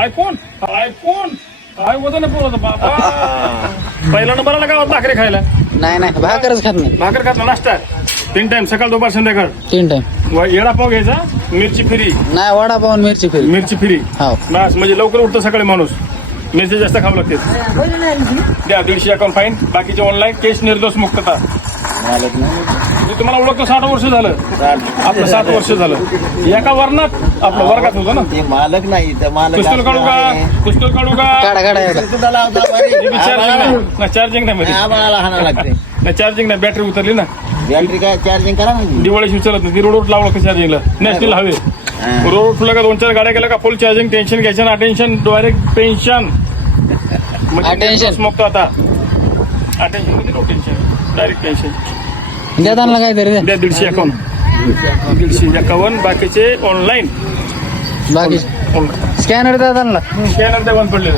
IPhone iPhone काय वजन आहे पोराचं बाबा. पहिला नंबर आला गावात भाकरी खायला. नाही भाकरच खात नाही. भाकर खात नाश्ता 3 टाइम सकाळ दुपार संध्याकाळ. 3 टाइम. येडा पाव घ्यायचा मिरची फ्री. नाही वडापाव मिरची फ्री. मिरची फ्री हो बस म्हणजे लवकर उठतं सकाळी माणूस. मिरची जास्त खावं लागते. द्या 150 अकाउंट फाईन. बाकीचे ऑनलाईन केस निर्दोष मुक्तता. मी तुम्हाला ओळखतो 60 वर्ष झालं. आपलं 7 वर्ष झालं. एका वर्णात आपलं वर्गात होतं ना. ते मालक नाही तर मालक पिस्तूल काढू का पिस्तूल काढू का. काढा चार्जिंग नाही मध्ये. आम्हाला हाणा लागते. नाही चार्जिंग नाही बॅटरी उतरली ना. बॅटरी काय चार्जिंग करा ना. दिवाळीशी उचलत नाही. ती रोडवर लावलं का चार्जिंगला. नॅशनल हवे रोड फुला का 2-4 गाड्या गेल्या का फुल चार्जिंग. टेन्शन घ्यायचं ना. Attention direct pension. Attention. मुक्त आता अटेन्शन मध्ये नो टेन्शन डायरेक्ट टेन्शन. द्या त्यांना काहीतरी द्या. द्या 150 अकाउंट 151 बाकीचे ऑनलाईन. बाकी स्कॅनर द्या त्यांना. स्कॅनर द्या बंद पडले.